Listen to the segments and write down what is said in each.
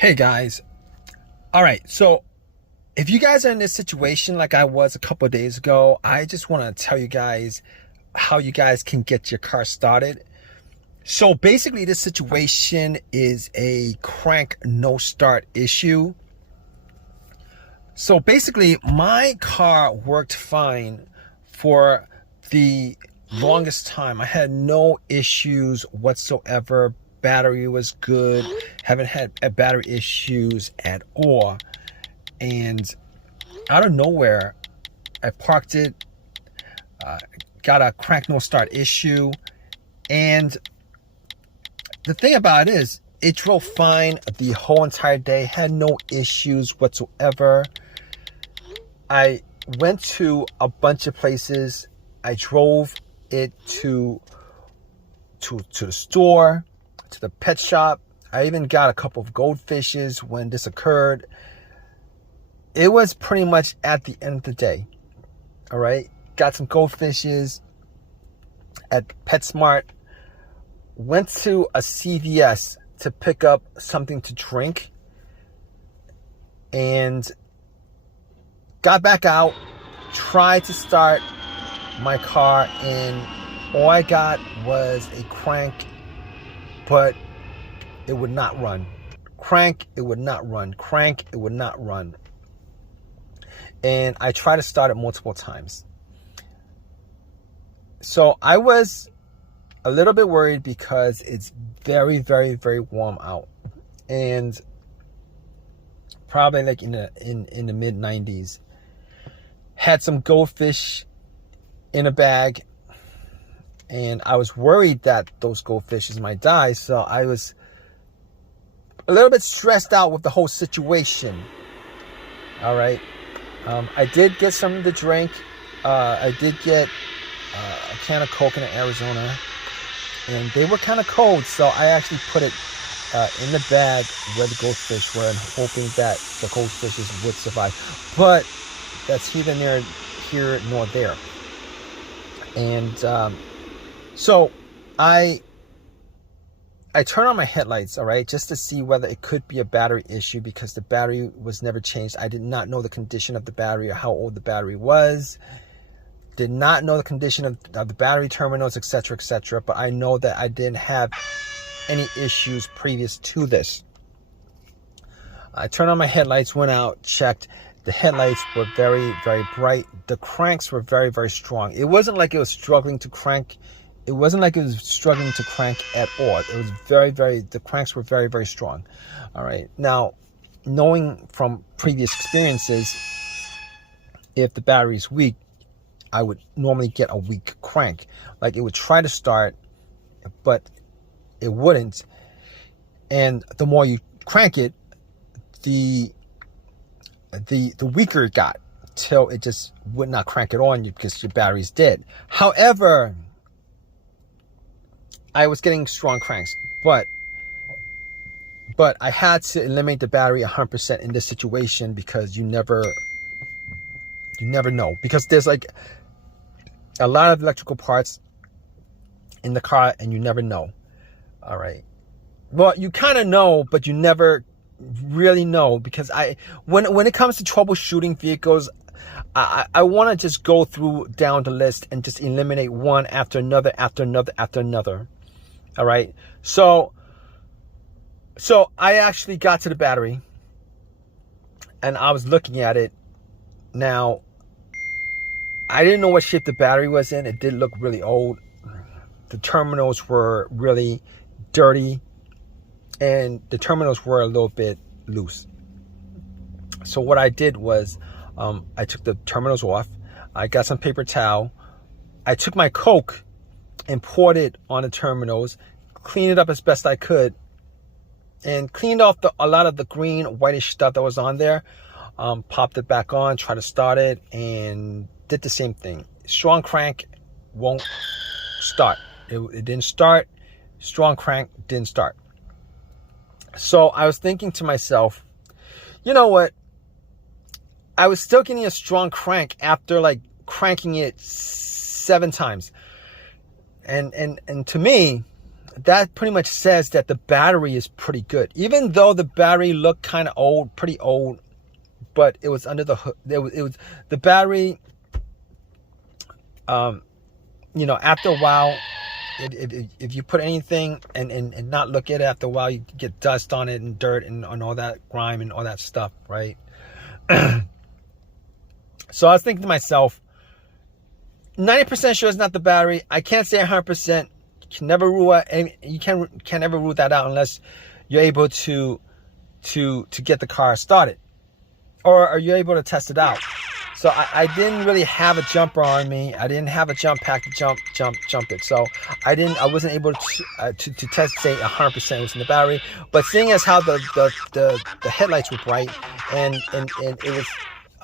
Hey guys. All right. So if you guys are in this situation like I was a couple of days ago, I just want to tell you guys how you guys can get your car started. So basically this situation is a crank no start issue. So basically my car worked fine for the longest time. I had no issues whatsoever. Battery was good. Haven't had battery issues at all. And out of nowhere, I parked it, got a crank no start issue. And the thing about it is, it drove fine the whole entire day, had no issues whatsoever. I went to a bunch of places. I drove it to the store, to the pet shop. I even got a couple of goldfishes when this occurred. It was pretty much at the end of the day. All right. Got some goldfishes at PetSmart. Went to a CVS to pick up something to drink. And got back out. Tried to start my car. And all I got was a crank. But it would not run. Crank, it would not run. Crank, it would not run. And I tried to start it multiple times. So I was a little bit worried because it's very, very, very warm out. And probably like in the mid 90s. Had some goldfish in a bag. And I was worried that those goldfishes might die. So I was a little bit stressed out with the whole situation. All right. I did get something to drink. I did get a can of Coke in Arizona. And they were kind of cold. So I actually put it in the bag where the goldfish were and hoping that the goldfishes would survive. But that's neither here nor there. And so I turned on my headlights, all right, just to see whether it could be a battery issue because the battery was never changed. I did not know the condition of the battery or how old the battery was. Did not know the condition of the battery terminals, etc., etc. But I know that I didn't have any issues previous to this. I turned on my headlights, went out, checked. The headlights were very, very bright. The cranks were very, very strong. It wasn't like it was struggling to crank. It wasn't like it was struggling to crank at all. It was the cranks were very, very strong. All right. Now, knowing from previous experiences, if the battery's weak, I would normally get a weak crank. Like it would try to start, but it wouldn't. And the more you crank it, the weaker it got till it just would not crank it on you because your battery's dead. However, I was getting strong cranks, but I had to eliminate the battery 100% in this situation because you never know, because there's like a lot of electrical parts in the car and you never know. All right. Well, you kind of know, but you never really know because when it comes to troubleshooting vehicles, I want to just go through down the list and just eliminate one after another, after another, after another. All right. So I actually got to the battery and I was looking at it. Now, I didn't know what shape the battery was in. It did look really old. The terminals were really dirty and the terminals were a little bit loose. So what I did was I took the terminals off. I got some paper towel. I took my Coke and poured it on the terminals, cleaned it up as best I could, and cleaned off a lot of the green, whitish stuff that was on there. Popped it back on, tried to start it, and did the same thing. Strong crank won't start. It didn't start. Strong crank didn't start. So I was thinking to myself, you know what? I was still getting a strong crank after like cranking it 7 times. And to me, that pretty much says that the battery is pretty good. Even though the battery looked kind of old, pretty old, but it was under the hood. It was the battery, you know, after a while, if you put anything and not look at it after a while, you get dust on it and dirt and all that grime and all that stuff, right? So I was thinking to myself, 90% sure it's not the battery. I can't say 100%. You can never rule out, you can never rule that out unless you're able to get the car started, or are you able to test it out? So I didn't really have a jumper on me. I didn't have a jump pack to jump it. So I wasn't able to test, say 100% it was in the battery. But seeing as how the headlights were bright and it was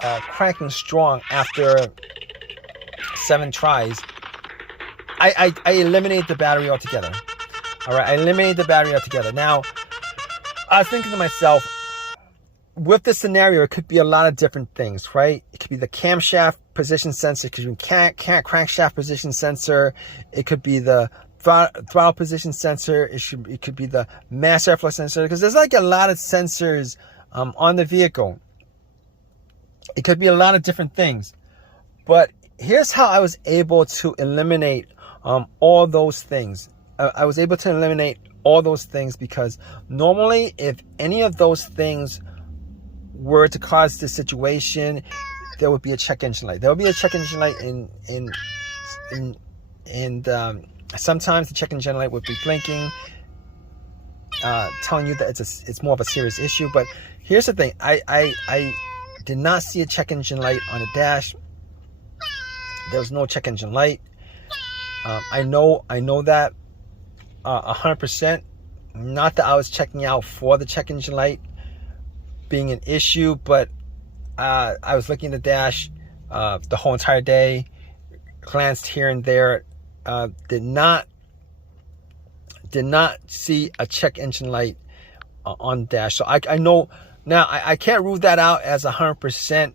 cranking strong after 7 tries, I eliminated the battery altogether. All right, I eliminated the battery altogether. Now, I was thinking to myself, with this scenario, it could be a lot of different things, right? It could be the camshaft position sensor, it could be crankshaft position sensor, it could be the throttle position sensor, it could be the mass airflow sensor, because there's like a lot of sensors on the vehicle. It could be a lot of different things. But here's how I was able to eliminate all those things. I was able to eliminate all those things because normally if any of those things were to cause this situation, there would be a check engine light. There would be a check engine light and sometimes the check engine light would be blinking, telling you that it's more of a serious issue. But here's the thing, I did not see a check engine light on the dash. There was no check engine light. I know that 100%. Not that I was checking out for the check engine light being an issue, but I was looking at the dash the whole entire day, glanced here and there, did not see a check engine light on the dash. So I know now I can't rule that out as 100%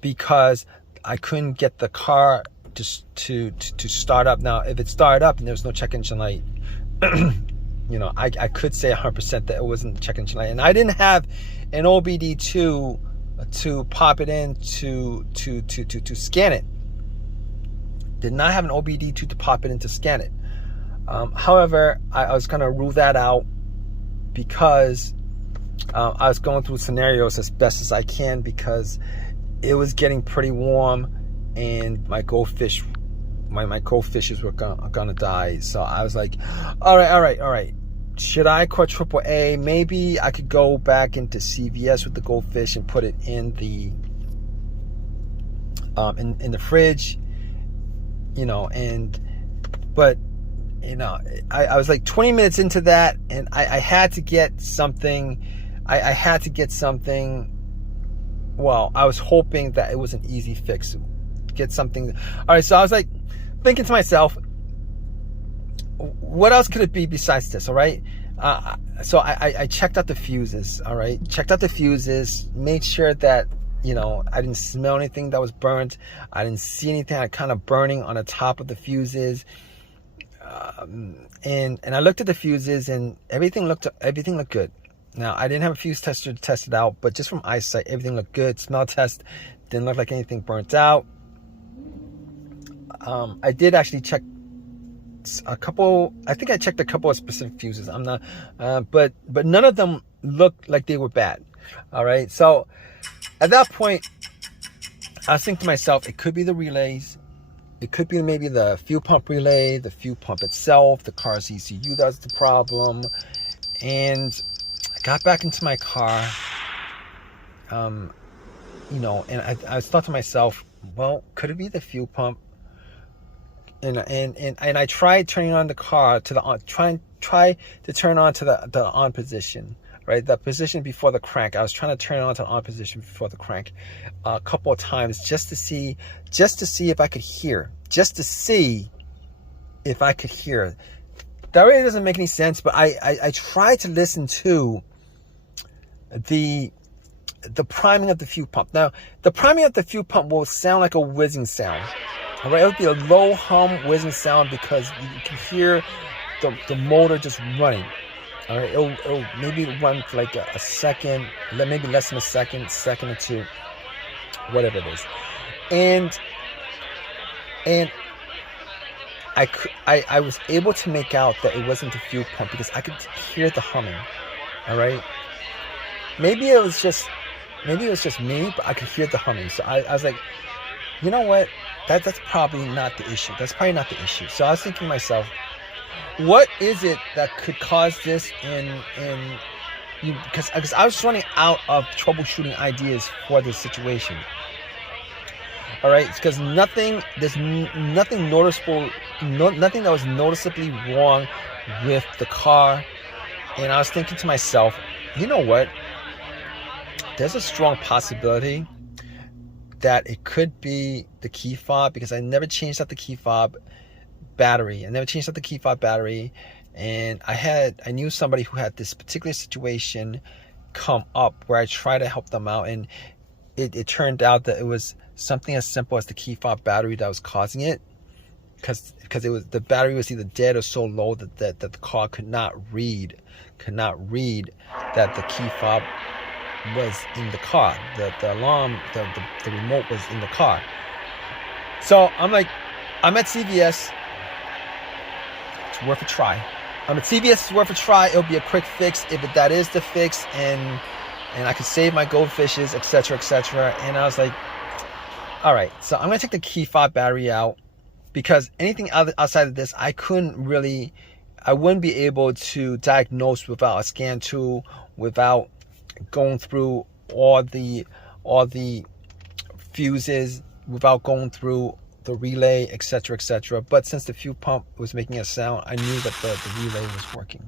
because I couldn't get the car to start up. Now, if it started up and there was no check engine light, you know, I could say 100% that it wasn't the check engine light. And I didn't have an OBD2 to pop it in to scan it. Did not have an OBD2 to pop it in to scan it. However, I was going to rule that out because I was going through scenarios as best as I can because it was getting pretty warm and my goldfish, my goldfishes were gonna die. So I was like, all right. Should I quadruple A? Maybe I could go back into CVS with the goldfish and put it in the in the fridge, you know. But you know, I was like 20 minutes into that, and I had to get something. I had to get something. Well, I was hoping that it was an easy fix. Get something. All right, so I was like thinking to myself, what else could it be besides this? All right. So I checked out the fuses. All right. Checked out the fuses, made sure that, you know, I didn't smell anything that was burnt. I didn't see anything kind of burning on the top of the fuses. And I looked at the fuses and everything looked good. Now, I didn't have a fuse tester to test it out, but just from eyesight, everything looked good. Smell test didn't look like anything burnt out. I did actually check a couple. I think I checked a couple of specific fuses. I'm not, but none of them looked like they were bad. All right. So at that point, I was thinking to myself, it could be the relays. It could be maybe the fuel pump relay, the fuel pump itself, the car's ECU that's the problem. And I got back into my car, you know, and I thought to myself, well, could it be the fuel pump? And I tried turning on the car to the on, try to turn on to the on position, right? The position before the crank. I was trying to turn it on to the on position before the crank a couple of times just to see if I could hear, That really doesn't make any sense, but I tried to listen to the priming of the fuel pump. Now, the priming of the fuel pump will sound like a whizzing sound. All right, it would be a low hum whizzing sound because you can hear the motor just running. All right, it'll maybe run for like a second, maybe less than a second or two, whatever it is. And I was able to make out that it wasn't the fuel pump because I could hear the humming. All right, maybe it was just me, but I could hear the humming. So I was like, you know what? That's probably not the issue. That's probably not the issue. So I was thinking to myself, what is it that could cause this because I was running out of troubleshooting ideas for this situation. All right, it's because there's nothing noticeable, nothing that was noticeably wrong with the car. And I was thinking to myself, you know what? There's a strong possibility that it could be the key fob, because I never changed out the key fob battery. And I knew somebody who had this particular situation come up where I tried to help them out, and it turned out that it was something as simple as the key fob battery that was causing it, because the battery was either dead or so low that the car could not read that the key fob was in the car. The alarm, the remote was in the car. So I'm like, I'm at CVS. It's worth a try. It's worth a try. It'll be a quick fix if that is the fix, and I could save my goldfishes, etc., etc. And I was like, all right, so I'm gonna take the key fob battery out, because anything outside of this, I wouldn't be able to diagnose without a scan tool, without going through all the fuses, without going through the relay, etc., etc. But since the fuel pump was making a sound, I knew that the relay was working.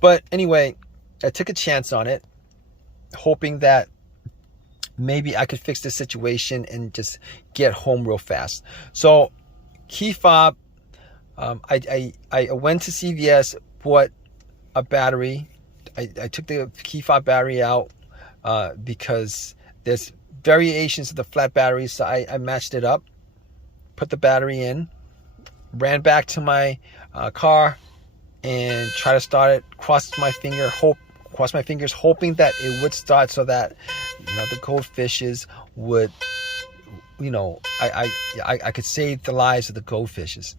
But anyway, I took a chance on it, hoping that maybe I could fix the situation and just get home real fast. So key fob, I went to CVS, bought a battery. I took the key fob battery out because there's variations of the flat batteries, so I matched it up, put the battery in, ran back to my car and tried to start it. Crossed my fingers, hoping that it would start, so that the goldfishes would, I could save the lives of the goldfishes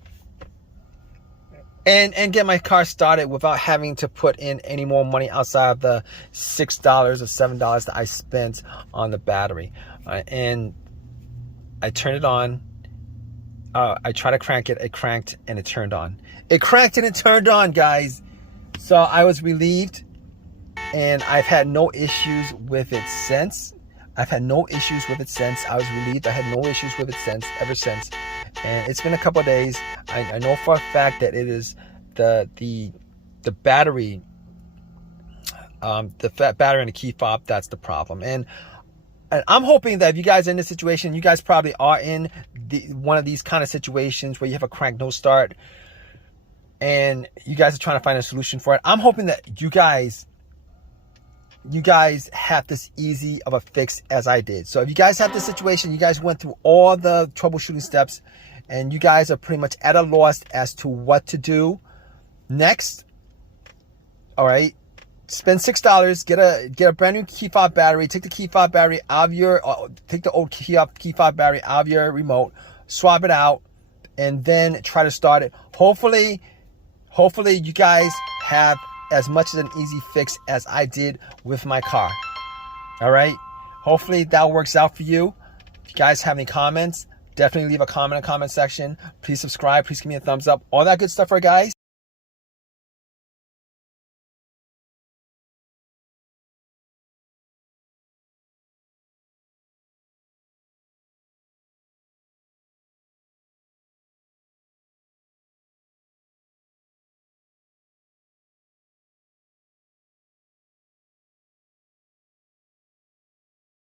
and get my car started without having to put in any more money outside of the $6 or $7 that I spent on the battery. And I turned it on. I tried to crank it. It cranked and it turned on. It cranked and it turned on, guys. So I was relieved, and I've had no issues with it since. I was relieved. I had no issues with it ever since. And it's been a couple of days. I know for a fact that it is the battery, the fat battery and the key fob, that's the problem. And I'm hoping that if you guys are in this situation, you guys probably are in one of these kind of situations where you have a crank no start, and you guys are trying to find a solution for it. I'm hoping that you guys have this easy of a fix as I did. So if you guys have this situation, you guys went through all the troubleshooting steps, and you guys are pretty much at a loss as to what to do next. All right, spend $6, get a brand new key fob battery. Take the key fob battery out of take the old key fob battery out of your remote, swap it out, and then try to start it. Hopefully you guys have as much as an easy fix as I did with my car. All right, hopefully that works out for you. If you guys have any comments, definitely leave a comment in the comment section. Please subscribe. Please give me a thumbs up. All that good stuff, right, guys?